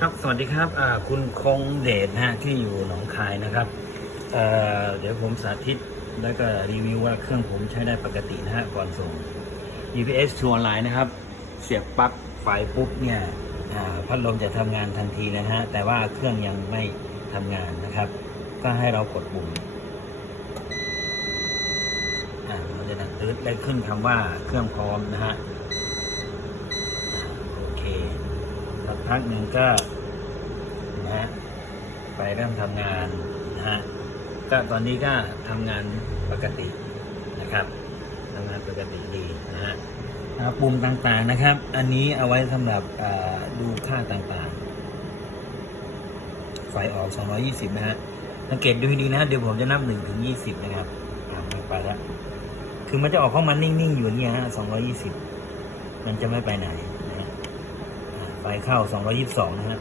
ครับ สวัสดีครับคุณคงเดชนะฮะที่อยู่หนองคายนะครับเเดี๋ยวผมสาธิตแล้วก็รีวิวว่าเครื่องผมใช้ได้ปกตินะฮะก่อนส่ง UPS ชัวร์ไลน์นะครับ เสียบปลั๊กไฟปุ๊บเนี่ยพัดลมจะทำงานทันทีนะฮะ แต่ว่าเครื่องยังไม่ทำงานนะครับ ก็ให้เรากดปุ่มอ่ามันจะดังตืดได้ขึ้นคำว่าเครื่องพร้อมนะฮะอ่าโอเค สัก พักหนึ่งก็นะฮะไปเริ่มทำงานนะฮะก็ตอนนี้ก็ทำงานปกตินะครับทำงานปกติดีนะฮะปุ่มต่างๆนะครับ อันนี้เอาไว้สำหรับดูค่าต่างๆ ไฟออก 220 นะฮะสังเกตดูให้ดีนะเดี๋ยวผมจะนับ1ถึง 20 นะครับอ่าไม่ไปแล้ว คือมันจะออกของมันนิ่ง ๆ อยู่เนี่ยฮะ220 มันจะไม่ไปไหน ไฟเข้า 222 นะฮะ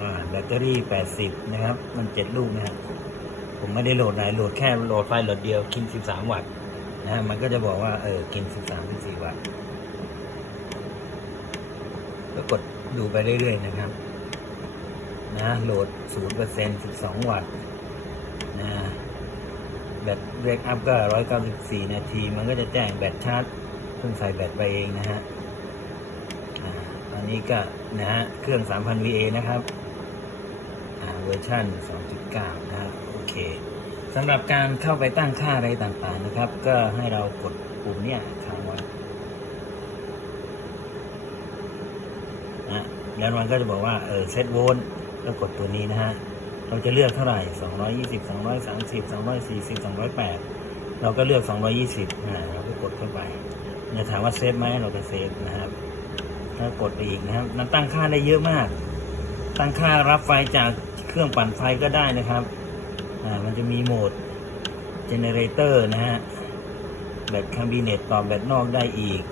อ่าแบตเตอรี่ 80 นะครับ มัน 7 ลูกนะฮะผมไม่ได้โหลดไหนโหลดแค่โหลดไฟโหลดเดียวกิน 13 วัตต์นะฮะมันก็จะบอกว่าเออกิน 13 14 วัตต์ก็กดดูไปเรื่อยๆนะครับนะโหลด 0% 12 วัตต์นะแบตเรกอัพก็ 194 นาที มันก็จะแจ้งแบตชาร์จเพิ่งใส่แบตไปเองนะฮะ อันนี้ก็นะฮะเครื่อง 3,000 VA นะครับเวอร์ชัน2.9 นะครับโอเคสำหรับการเข้าไปตั้งค่าอะไรต่างๆนะครับ ก็ให้เรากดปุ่มเนี่ยค้างไว้นะแล้วมันก็จะบอกว่าเออเซตโวลต์ก็กดตัวนี้นะฮะเราจะเลือกเท่าไหร่ 220 230 240 208 เราก็เลือก 220อ่าเราก็กดเข้าไปจะถามว่าเซฟไหมเราก็เซฟนะครับ ถ้ากดไปอีกนะครับ มันตั้งค่าได้เยอะมาก ตั้งค่ารับไฟจากเครื่องปั่นไฟก็ได้นะครับ อ่า มันจะมีโหมดเจเนเรเตอร์นะฮะ แบตคาบิเนตต่อแบตนอกได้อีก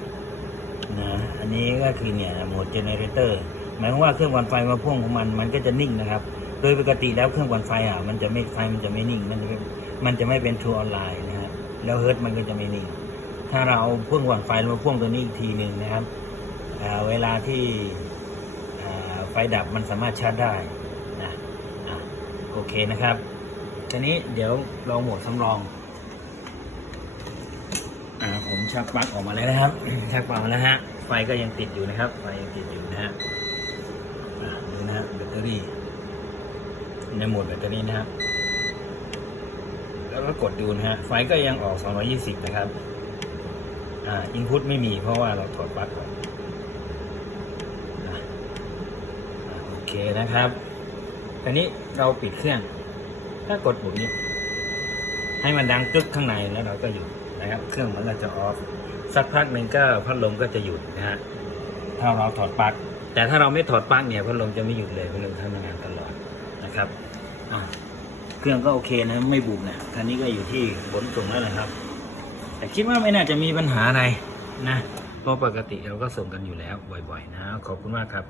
นะ อันนี้ก็คือเนี่ยโหมดเจเนเรเตอร์ หมายความว่าเครื่องปั่นไฟมาพ่วงของมัน มันก็จะนิ่งนะครับ โดยปกติแล้วเครื่องปั่นไฟอะ มันจะไม่ไฟมันจะไม่นิ่ง มันจะม่มันจะไม่เป็นทรูออนไลน์นะครับแล้วเฮิร์ตมันก็จะไม่นิ่ง ถ้าเราเอาพ่วงปั่นไฟมาพ่วงตัวนี้อีกทีหนึ่งนะครับ เวลาที่ไฟดับมันสามารถชาร์จได้นะอะโอเคนะครับทีนี้เดี๋ยวลองโหมดสำรองอ่าผมชักปลั๊กออกมาแล้วนะครับชักปลั๊กมาแล้วฮะไฟก็ยังติดอยู่นะครับไฟยังติดอยู่นะฮะดูนะฮะแบตเตอรี่ในโหมดแบตเตอรี่นะครับแล้วก็กดดูนะฮะไฟก็ยังออก 220 นะครับอ่าอินพุตไม่มีเพราะว่าเราถอดปลั๊กก่อนนะอ่าโอ เคนะครับตอนนี้เราปิดเครื่อง ถ้ากดปุ่มนี้ ให้มันดังกึกข้างในแล้วเราก็หยุดนะครับ เครื่องมันก็จะออฟสักพักหนึ่งก็พัดลมก็จะหยุดนะฮะถ้าเราถอดปลั๊กแต่ถ้าเราไม่ถอดปลั๊กเนี่ยพัดลมจะไม่หยุดเลยพัดลมทำงานตลอดนะครับเครื่องก็โอเคนะไม่บุบนะคันนี้ก็อยู่ที่ขนส่งแล้วนะครับ แต่คิดว่าไม่น่าจะมีปัญหาอะไรนะเพราะปกติเราก็ส่งกันอยู่แล้วบ่อย ๆ นะ ขอบคุณมากครับ